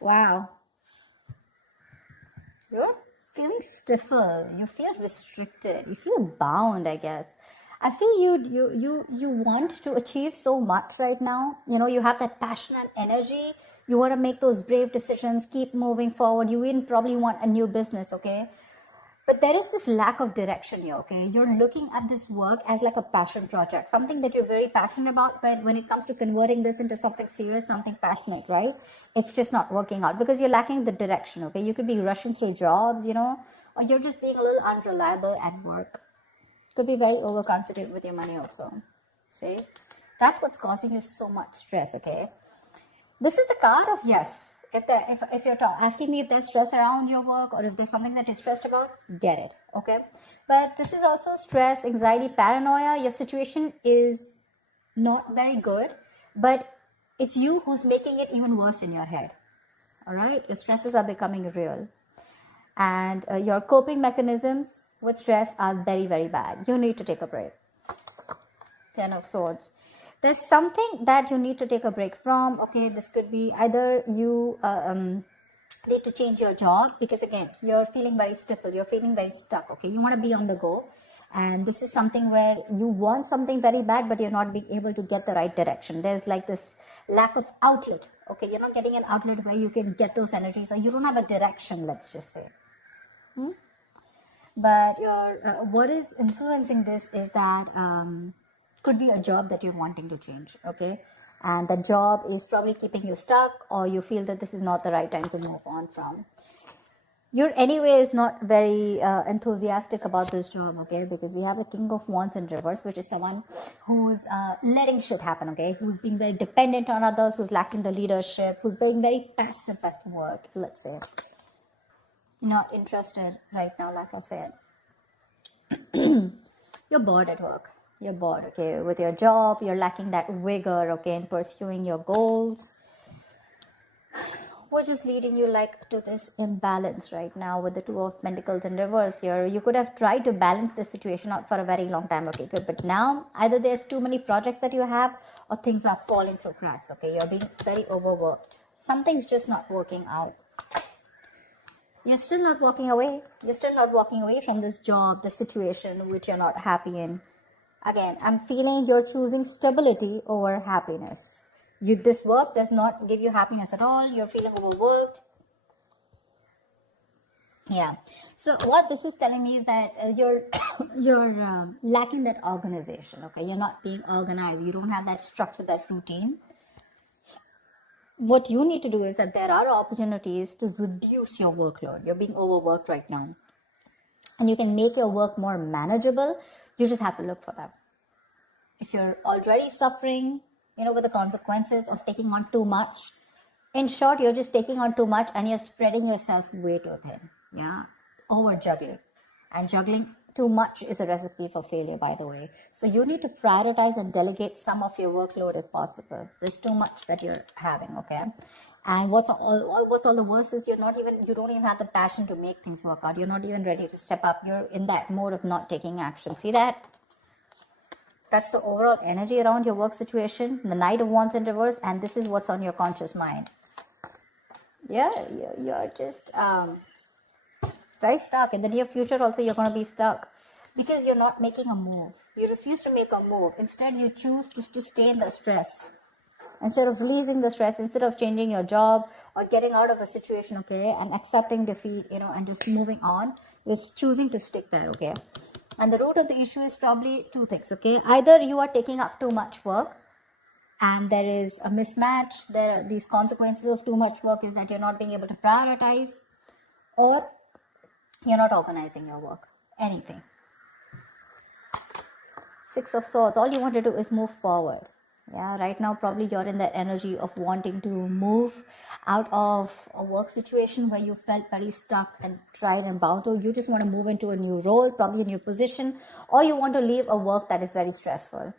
Wow. You're feeling stifled. You feel restricted. You feel bound, I guess. I feel you want to achieve so much right now. You have that passion and energy. You want to make those brave decisions, keep moving forward. You even probably want a new business, okay? But there is this lack of direction here, okay? You're looking at this work as like a passion project, something that you're very passionate about, but when it comes to converting this into something serious, something passionate, right? It's just not working out because you're lacking the direction, okay? You could be rushing through jobs, or you're just being a little unreliable at work. Could be very overconfident with your money also. See? That's what's causing you so much stress, okay? This is the card of yes. If you're asking me if there's stress around your work or if there's something that you're stressed about, get it, okay? But this is also stress, anxiety, paranoia. Your situation is not very good, but it's you who's making it even worse in your head, all right? Your stresses are becoming real. And your coping mechanisms with stress are very, very bad. You need to take a break. 10 of Swords. There's something that you need to take a break from. Okay, this could be either you need to change your job because again, you're feeling very stifled, you're feeling very stuck. Okay, you want to be on the go, and this is something where you want something very bad, but you're not being able to get the right direction. There's like this lack of outlet. Okay, you're not getting an outlet where you can get those energies, or you don't have a direction. Let's just say. But what is influencing this is that could be a job that you're wanting to change, okay? And the job is probably keeping you stuck, or you feel that this is not the right time to move on from. You're anyways not very enthusiastic about this job, okay? Because we have the King of Wands in reverse, which is someone who's letting shit happen, okay? Who's being very dependent on others, who's lacking the leadership, who's being very passive at work, let's say. Not interested right now, like I said. You're bored at work. You're bored, okay, with your job. You're lacking that vigor, okay, in pursuing your goals, which is leading you like to this imbalance right now with the Two of Pentacles in reverse here. You could have tried to balance this situation out for a very long time, okay, good. But now either there's too many projects that you have, or things are falling through cracks, okay. You're being very overworked. Something's just not working out. You're still not walking away. You're still not walking away from this job, the situation which you're not happy in. Again, I'm feeling you're choosing stability over happiness. This work does not give you happiness at all. You're feeling overworked. Yeah. So what this is telling me is that you're lacking that organization. Okay, you're not being organized. You don't have that structure, that routine. What you need to do is that there are opportunities to reduce your workload. You're being overworked right now, and you can make your work more manageable. You just have to look for them. If you're already suffering, with the consequences of taking on too much, in short, you're just taking on too much and you're spreading yourself way too thin. Yeah, over juggling. And juggling too much is a recipe for failure, by the way. So you need to prioritize and delegate some of your workload if possible. There's too much that you're having, okay? And what's all the worst is you don't even have the passion to make things work out. You're not even ready to step up. You're in that mode of not taking action. See that? That's the overall energy around your work situation. The Knight of Wands in reverse, and this is what's on your conscious mind. Yeah, you're just very stuck. In the near future also, you're going to be stuck because you're not making a move. You refuse to make a move. Instead, you choose to stay in the stress. Instead of releasing the stress, instead of changing your job or getting out of a situation, okay, and accepting defeat, and just moving on, you're choosing to stick there, okay. And the root of the issue is probably two things, okay. Either you are taking up too much work and there is a mismatch. There are these consequences of too much work is that you're not being able to prioritize, or you're not organizing your work. Anything. Six of Swords. All you want to do is move forward. Yeah, right now probably you're in that energy of wanting to move out of a work situation where you felt very stuck and tried and bound to. You just want to move into a new role, probably a new position, or you want to leave a work that is very stressful.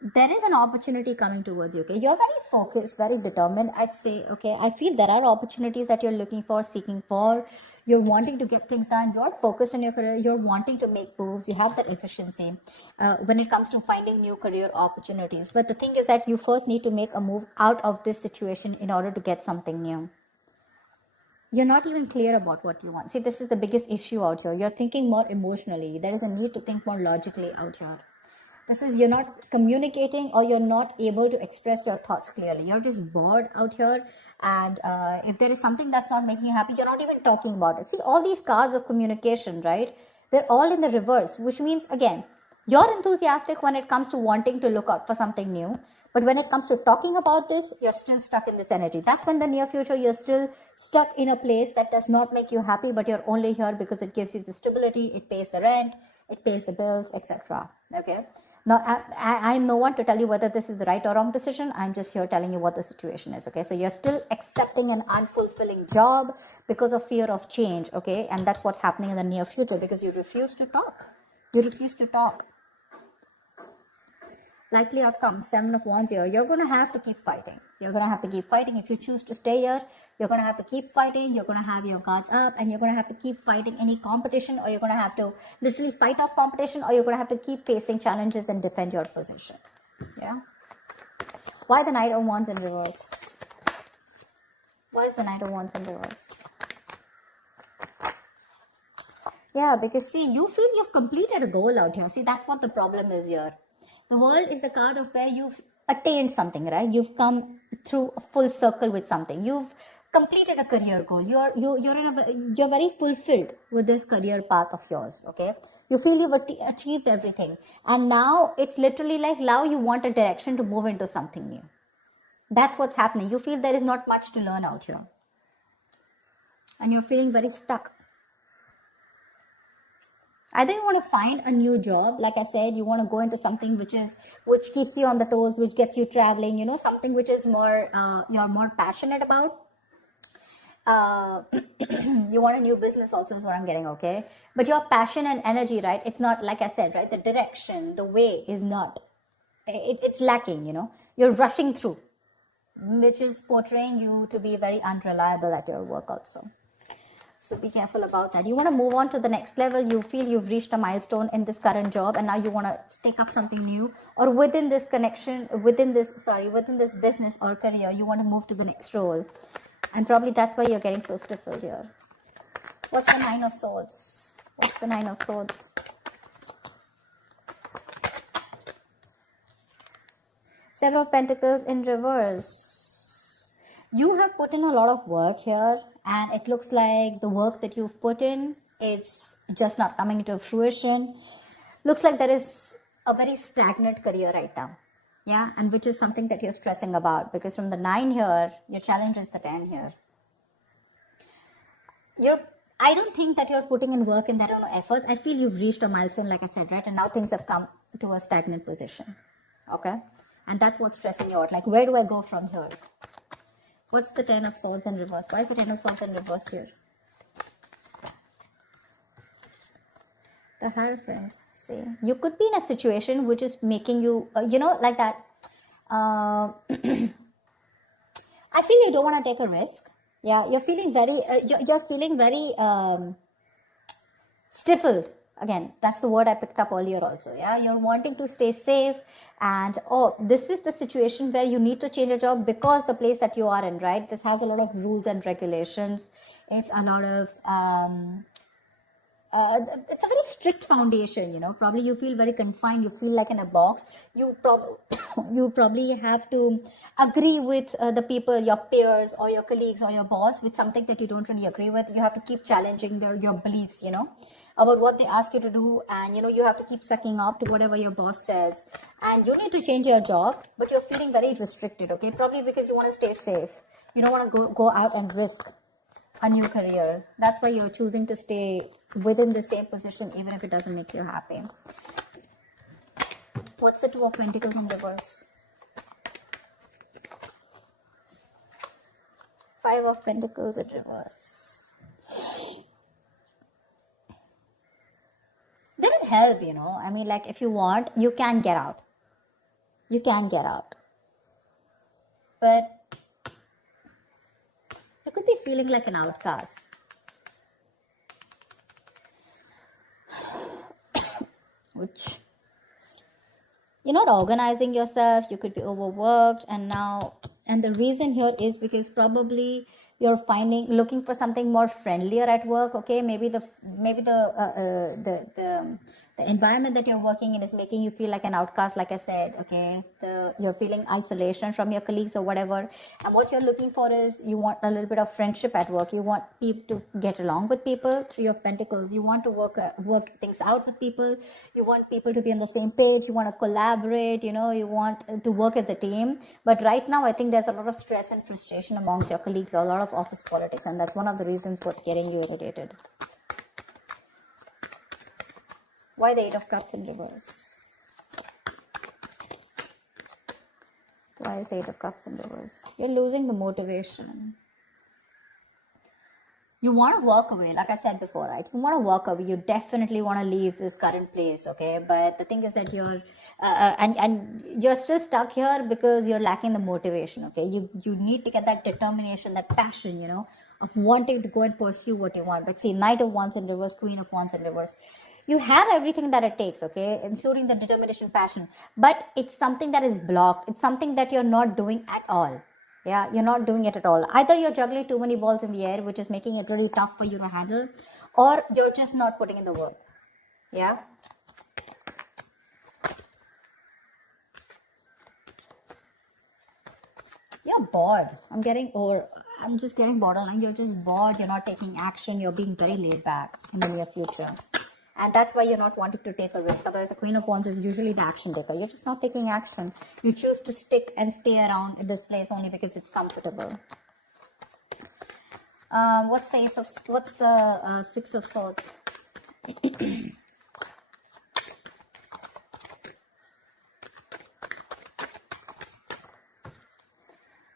there is an opportunity coming towards you. Okay, you're very focused, very determined, I'd say. Okay, I feel there are opportunities that you're looking for, seeking for. You're wanting to get things done. You're focused on your career. You're wanting to make moves. You have that efficiency when it comes to finding new career opportunities. But the thing is that you first need to make a move out of this situation in order to get something new. You're not even clear about what you want. See, this is the biggest issue out here. You're thinking more emotionally. There is a need to think more logically out here. This is, you're not communicating, or you're not able to express your thoughts clearly. You're just bored out here. And if there is something that's not making you happy, you're not even talking about it. See, all these cards of communication, right? They're all in the reverse, which means, again, you're enthusiastic when it comes to wanting to look out for something new. But when it comes to talking about this, you're still stuck in this energy. That's when the near future, you're still stuck in a place that does not make you happy, but you're only here because it gives you the stability, it pays the rent, it pays the bills, etc. Okay? Now, I'm no one to tell you whether this is the right or wrong decision. I'm just here telling you what the situation is, okay? So you're still accepting an unfulfilling job because of fear of change, okay? And that's what's happening in the near future because you refuse to talk. You refuse to talk. Likely outcome, 7 of Wands here. You're going to have to keep fighting. You're going to have to keep fighting. If you choose to stay here, you're going to have to keep fighting. You're going to have your guards up, and you're going to have to keep fighting any competition, or you're going to have to literally fight off competition, or you're going to have to keep facing challenges and defend your position. Yeah. Why the Knight of Wands in reverse? Why is the Knight of Wands in reverse? Yeah, because see, you feel you've completed a goal out here. See, that's what the problem is here. The World is the card of where you've attained something, right? You've come through a full circle with something. You've completed a career goal. You're very fulfilled with this career path of yours. Okay, you feel you've achieved everything, and now it's literally like now you want a direction to move into something new. That's what's happening. You feel there is not much to learn out here, and you're feeling very stuck. Either you want to find a new job, like I said, you want to go into something which keeps you on the toes, which gets you traveling, you know, something which is more, you're more passionate about. You want a new business also is what I'm getting, okay? But your passion and energy, right, it's not, like I said, right, the direction, the way is not, it's lacking, you know. You're rushing through, which is portraying you to be very unreliable at your work also. So be careful about that. You want to move on to the next level. You feel you've reached a milestone in this current job, and now you want to take up something new, or within this connection, within this business or career, you want to move to the next role. And probably that's why you're getting so stifled here. What's the Nine of Swords? What's the Nine of Swords? Seven of Pentacles in reverse. You have put in a lot of work here, and it looks like the work that you've put in, it's just not coming into fruition. Looks like there is a very stagnant career right now. Yeah, and which is something that you're stressing about, because from the 9 here, your challenge is the 10 here. I don't think that you're putting in work and there are no efforts. I feel you've reached a milestone, like I said, right? And now things have come to a stagnant position. Okay? And that's what's stressing you out. Like, where do I go from here? What's the 10 of Swords in reverse? Why is the 10 of Swords in reverse here? The Hierophant. See, you could be in a situation which is making you, like that. I feel you don't want to take a risk. Yeah, you're feeling very, stifled. Again, that's the word I picked up earlier also. Yeah, you're wanting to stay safe, and this is the situation where you need to change your job because the place that you are in, right? This has a lot of rules and regulations. It's a lot of it's a very strict foundation, probably you feel very confined, you feel like in a box. You probably have to agree with the people, your peers or your colleagues or your boss with something that you don't really agree with. You have to keep challenging your beliefs, about what they ask you to do, and you have to keep sucking up to whatever your boss says, and you need to change your job, but you're feeling very restricted, okay? Probably because you want to stay safe. You don't want to go out and risk a new career. That's why you're choosing to stay within the same position even if it doesn't make you happy. What's the 2 of Pentacles in reverse? 5 of Pentacles in reverse. There is help, I mean, like, if you want, you can get out. You can get out. But you could be feeling like an outcast. Which you're not organizing yourself, you could be overworked, and the reason here is because probably you're looking for something more friendlier at work. Okay, maybe the environment that you're working in is making you feel like an outcast, like I said. Okay, you're feeling isolation from your colleagues or whatever, and what you're looking for is you want a little bit of friendship at work. You want people to get along with people. Three of Pentacles. You want to work things out with people. You want people to be on the same page. You want to collaborate. You want to work as a team. But right now, I think there's a lot of stress and frustration amongst your colleagues. A lot of office politics, and that's one of the reasons what's getting you irritated. Why the Eight of Cups in reverse? Why is the Eight of Cups in reverse? You're losing the motivation. You want to walk away, like I said before, right? You want to walk away. You definitely want to leave this current place, okay? But the thing is that you're and you're still stuck here because you're lacking the motivation, okay? You need to get that determination, that passion, of wanting to go and pursue what you want. But see, Knight of Wands in reverse, Queen of Wands in reverse. You have everything that it takes, okay, including the determination, passion, but it's something that is blocked. It's something that you're not doing at all. Yeah, you're not doing it at all. Either you're juggling too many balls in the air, which is making it really tough for you to handle, or you're just not putting in the work. Yeah. You're bored. I'm just getting borderline. You're just bored. You're not taking action. You're being very laid back in the near future. And that's why you're not wanting to take a risk. Otherwise, the Queen of Wands is usually the action taker. You're just not taking action. You choose to stick and stay around in this place only because it's comfortable. What's the Six of Swords?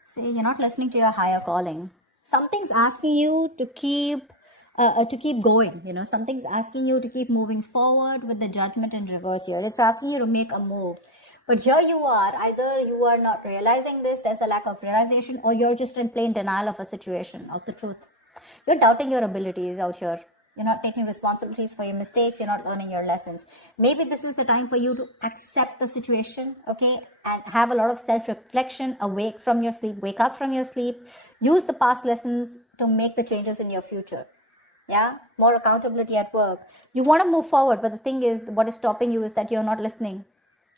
See, you're not listening to your higher calling. Something's asking you to keep going, something's asking you to keep moving forward with the Judgment in reverse here. It's asking you to make a move. But here you are, either you are not realizing this, there's a lack of realization, or you're just in plain denial of a situation, of the truth. You're doubting your abilities out here. You're not taking responsibilities for your mistakes. You're not learning your lessons. Maybe this is the time for you to accept the situation, okay, and have a lot of self-reflection, wake up from your sleep, use the past lessons to make the changes in your future. Yeah, more accountability at work. You want to move forward, but the thing is, what is stopping you is that you're not listening.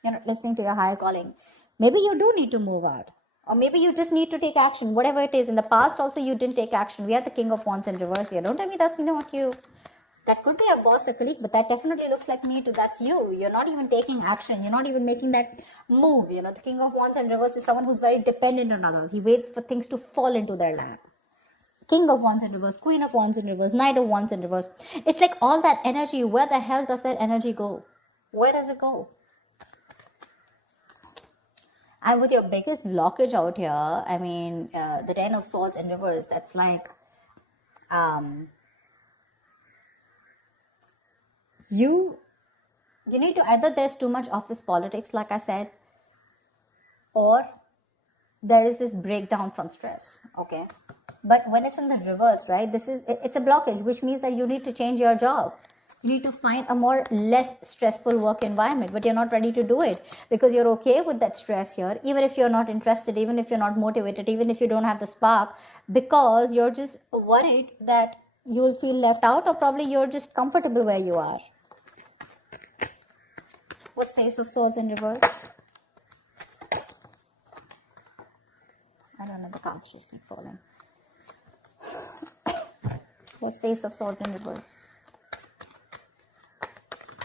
You're not listening to your higher calling. Maybe you do need to move out, or maybe you just need to take action, whatever it is. In the past also, you didn't take action. We have the King of Wands in reverse here. Don't tell me that's not you. That could be a boss, a colleague, but that definitely looks like me too. That's you. You're not even taking action. You're not even making that move. The King of Wands in reverse is someone who's very dependent on others. He waits for things to fall into their lap. King of Wands in reverse, Queen of Wands in reverse, Knight of Wands in reverse. It's like all that energy, where the hell does that energy go? Where does it go? And with your biggest blockage out here, I mean, the Ten of Swords in reverse, that's like, you need to, either there's too much office politics, like I said, or there is this breakdown from stress, okay? But when it's in the reverse, right, it's a blockage, which means that you need to change your job. You need to find a less stressful work environment, but you're not ready to do it because you're okay with that stress here, even if you're not interested, even if you're not motivated, even if you don't have the spark, because you're just worried that you'll feel left out, or probably you're just comfortable where you are. What's the Ace of Swords in reverse? I don't know, the cards just keep falling. What's the Ace of Swords in reverse?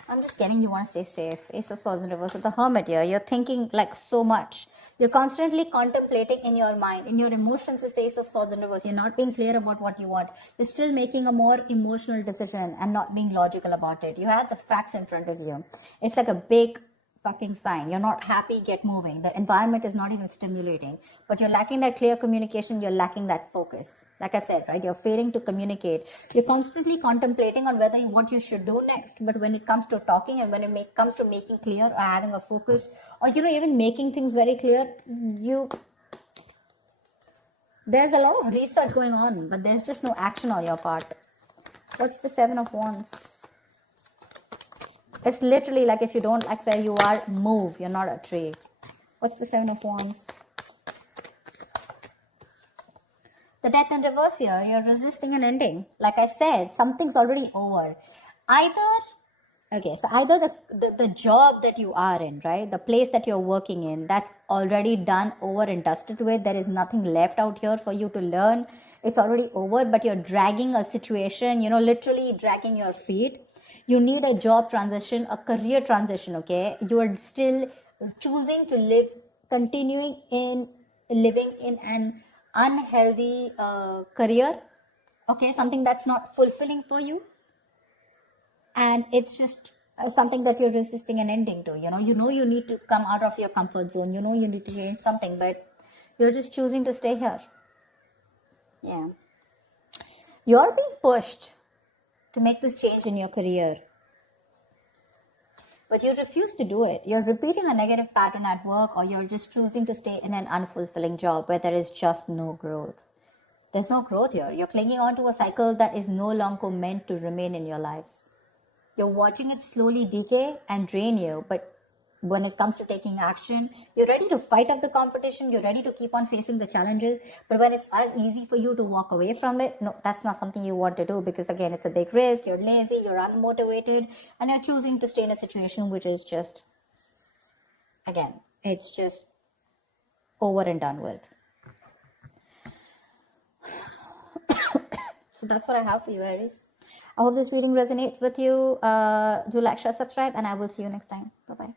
I'm just getting you want to stay safe. Ace of Swords in reverse with the Hermit here. You're thinking like so much. You're constantly contemplating in your mind. In your emotions is the Ace of Swords in reverse. You're not being clear about what you want. You're still making a more emotional decision and not being logical about it. You have the facts in front of you. It's like a big fucking sign. You're not happy, get moving. The environment is not even stimulating, but you're lacking that clear communication. You're lacking that focus. Like I said, right? You're failing to communicate. You're constantly contemplating on what you should do next. But when it comes to talking and when it comes to making clear or having a focus or, even making things very clear, there's a lot of research going on, but there's just no action on your part. What's the Seven of Wands? It's literally like if you don't like where you are, move. You're not a tree. What's the Seven of Wands? The Death in reverse here. You're resisting an ending. Like I said, something's already over. Either the job that you are in, right? The place that you're working in, that's already done, over and dusted with. There is nothing left out here for you to learn. It's already over, but you're dragging a situation, literally dragging your feet. You need a job transition, a career transition, okay? You are still choosing to continuing in living in an unhealthy career, okay? Something that's not fulfilling for you. And it's just something that you're resisting an ending to, you need to come out of your comfort zone. You need to change something, but you're just choosing to stay here. Yeah. You're being pushed to make this change in your career, but you refuse to do it. You're repeating a negative pattern at work, or you're just choosing to stay in an unfulfilling job where there is just no growth. There's no growth here. You're clinging on to a cycle that is no longer meant to remain in your lives. You're watching it slowly decay and drain you, but when it comes to taking action, you're ready to fight up the competition, you're ready to keep on facing the challenges, but when it's as easy for you to walk away from it, no, that's not something you want to do, because again, it's a big risk, you're lazy, you're unmotivated, and you're choosing to stay in a situation which is just, again, it's just over and done with. So that's what I have for you, Aries. I hope this reading resonates with you. Do like, share, subscribe, and I will see you next time. Bye-bye.